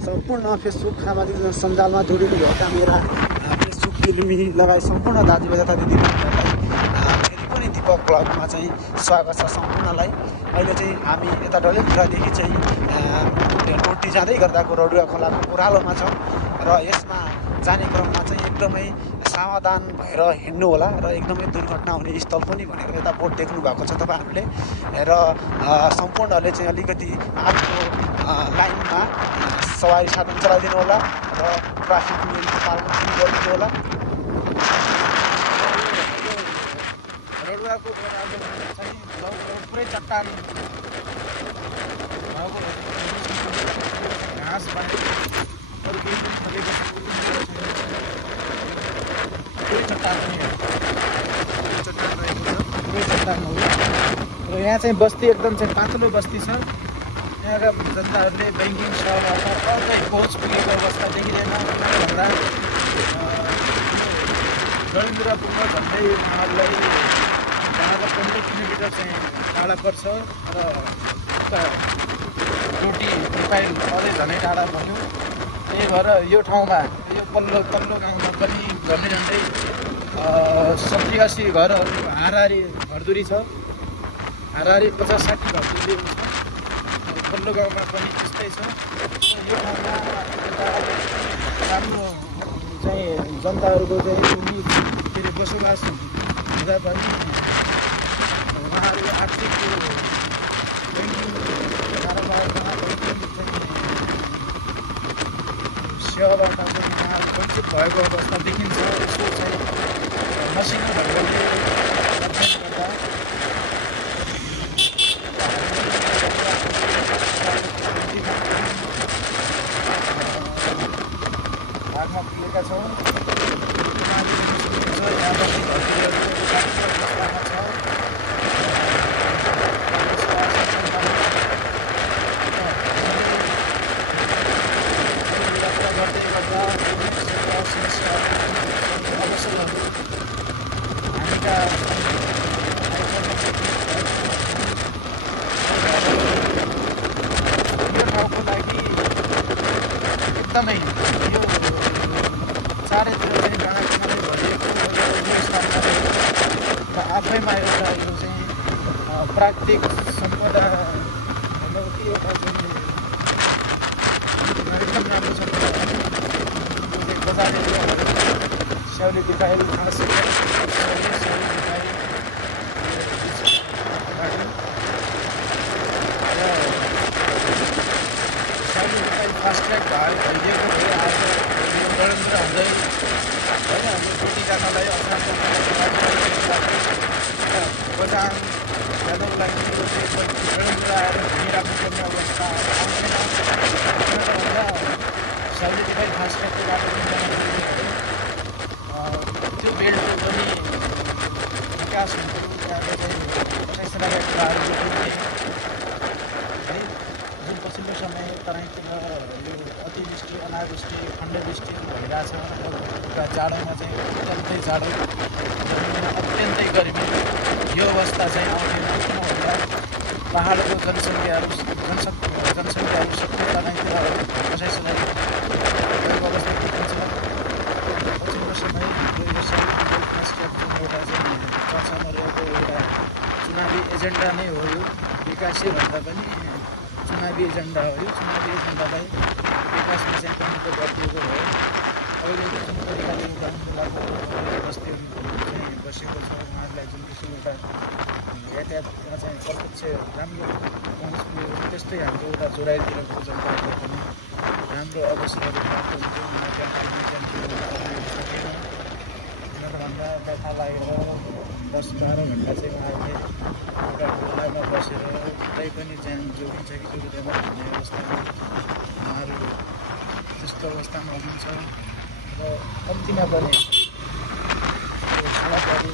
सम्पूर्ण फेसबुक सामाजिक सञ्जालमा जोडिनुभएका मेरा फेसबुक फिल्मी लगायत सम्पूर्ण दाजुभाइ तथा दिदीबहिनीहरूलाई फेरि पनि दिपक ब्लगमा चाहिँ स्वागत छ सम्पूर्णलाई। अहिले चाहिँ हामी यता डडेलधुरादेखि चाहिँ टोटी जाँदै गर्दाको रडुवा खोलाको ओह्रालोमा छौँ र यसमा जाने क्रममा चाहिँ एकदमै सावधान भएर हिँड्नु होला र एकदमै दुर्घटना हुने स्थल पनि भनेर यता बोर्ड देख्नु भएको छ तपाईँहरूले र सम्पूर्णहरूले चाहिँ अलिकति आफ्नो लाइनमा सवारी साधन चलाइदिनु होला र ट्राफिक नियमको पालन पनि गरिदिनु होला। रडुवाको ओह्रालो चाहिँ पुरै चट्टान घाँस चट्टान हो र यहाँ चाहिँ बस्ती एकदम चाहिँ पातलो बस्ती छ। यहाँका जनताहरूले ब्याङ्किङ सेवामा अर्कै पहुँच पुगेको अवस्था देखिँदैन। भन्दा डडेलधुरा पुग्न झन्डै उहाँहरूलाई 15 किलोमिटर चाहिँ टाढा पर्छ र टोटी प्रोफाइल अझै झनै टाढा भयो। त्यही भएर यो ठाउँमा यो पल्लो गाउँमा पनि झन्डै 70-80 घरहरू हाराहारी घरधुरी छ। हाराहारी 50-60 घरधुरी छ। पल्लो गाउँमा पनि त्यस्तै छ। यो ठाउँमा राम्रो चाहिँ जनताहरूको चाहिँ के अरे बसोबास हुँदा पनि उहाँहरू आर्थिक ब्याङ्किङ कारोबारमा सेवाबाट चाहिँ उहाँहरू वञ्चित भएको अवस्था देखिन्छ। यसो चाहिँ मसिनो ढङ्गले अध्ययन गर्दा भागमा पुगेका छौँ। एकदमै यो चारैतिर चाहिँ डाँडाकाँडै भरिएको र आफैमा एउटा यो चाहिँ प्राकृतिक सम्पदा एउटा चाहिँ एकदम राम्रो सम्पदा बजार एरियाहरू स्याउली दिपाइल खास फास्ट ट्र्याक भइदिएको थियो। आज डडेलधुरा हुँदै होइन यो टोटी जानलाई बजाङ यादवलाई डडेलधुरा आएर घुमिराख्नुपर्ने अवस्था आउँदैन। स्याउली दिपाइल फास्ट ट्र्याकको बाटो त्यो बेल्टको पनि विकास हुन्थ्यो। त्यहाँको चाहिँ 28 लाख हेक्टरहरू है जुन पछिल्लो समय तराईतिर यो अतिवृष्टि अनावृष्टि खण्डवृष्टि भइरहेछ। एउटा जाडोमा चाहिँ अत्यन्तै जाडो गर्मीमा अत्यन्तै गर्मी यो अवस्था चाहिँ आउँदैन। किन भन्दा पाहाडको जनसङ्ख्याहरू सबै तराईतिर 28 लाख भएको अवस्था देखिन्छ। पछिल्लो समय 2 वर्ष एउटा चाहिँ चर्चामा रहेको एउटा चुनावी एजेन्डा नै हो। यो विकासै भन्दा पनि चुनावी एजेन्डा हो। यो चुनावी एजेन्डालाई विकासमा चाहिँ प्रमुख गरिदिएको भयो। अहिलेको जुन तरिकाले गाउँको बस्तीहरू चाहिँ बसेको छ उहाँहरूलाई जुन किसिमको एउटा यातायातमा चाहिँ प्रत्यक्ष राम्रो पहुँच पुग्यो त्यस्तै हाम्रो एउटा जोडाइतिरको जनताहरूले पनि राम्रो अवसरहरू प्राप्त हुन्छ। उनीहरूले सकेन किनभन्दा व्यथा लागेर 10-12 घन्टा चाहिँ उहाँहरूले एउटा खोलामा बसेर कतै पनि ज्यान जोगिन्छ कि जोगिँदैन भन्ने अवस्थामा उहाँहरू त्यस्तो अवस्थामा हुनुहुन्छ र कम्तीमा पनि सडकहरू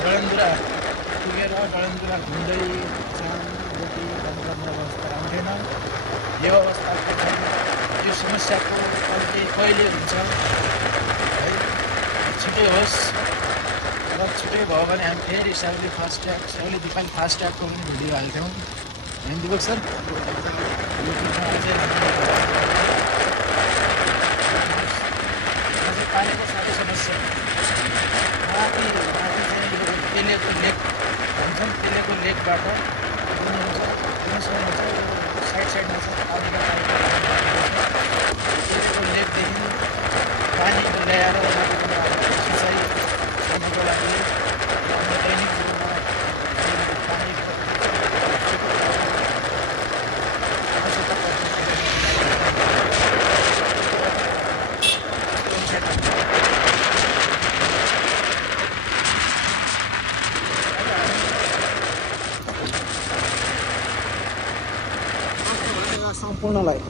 डडेलधुरा पुगेर डडेलधुरा घुम्दै जान रोटी गर्नुपर्ने अवस्था आउँदैन। यो अवस्थाको चाहिँ यो समस्याको कहिले हुन्छ है छिटै होस् र छिटै भयो भने हामी फेरि स्याउली दिपाइल फास्ट ट्र्याकको पनि भिडियो हाल्थ्यौँ। होइन दिपक सर पानीको साह्रै समस्या माथि चाहिँ तेलेको लेक भन्छन् तेलेको लेकबाट साइडमा चाहिँ पानीका तेलेको लेकदेखि पानी ल्याएर सिँचाइ गर्नको लागि दैनिक जीवनमा पानी सम्पूर्णलाई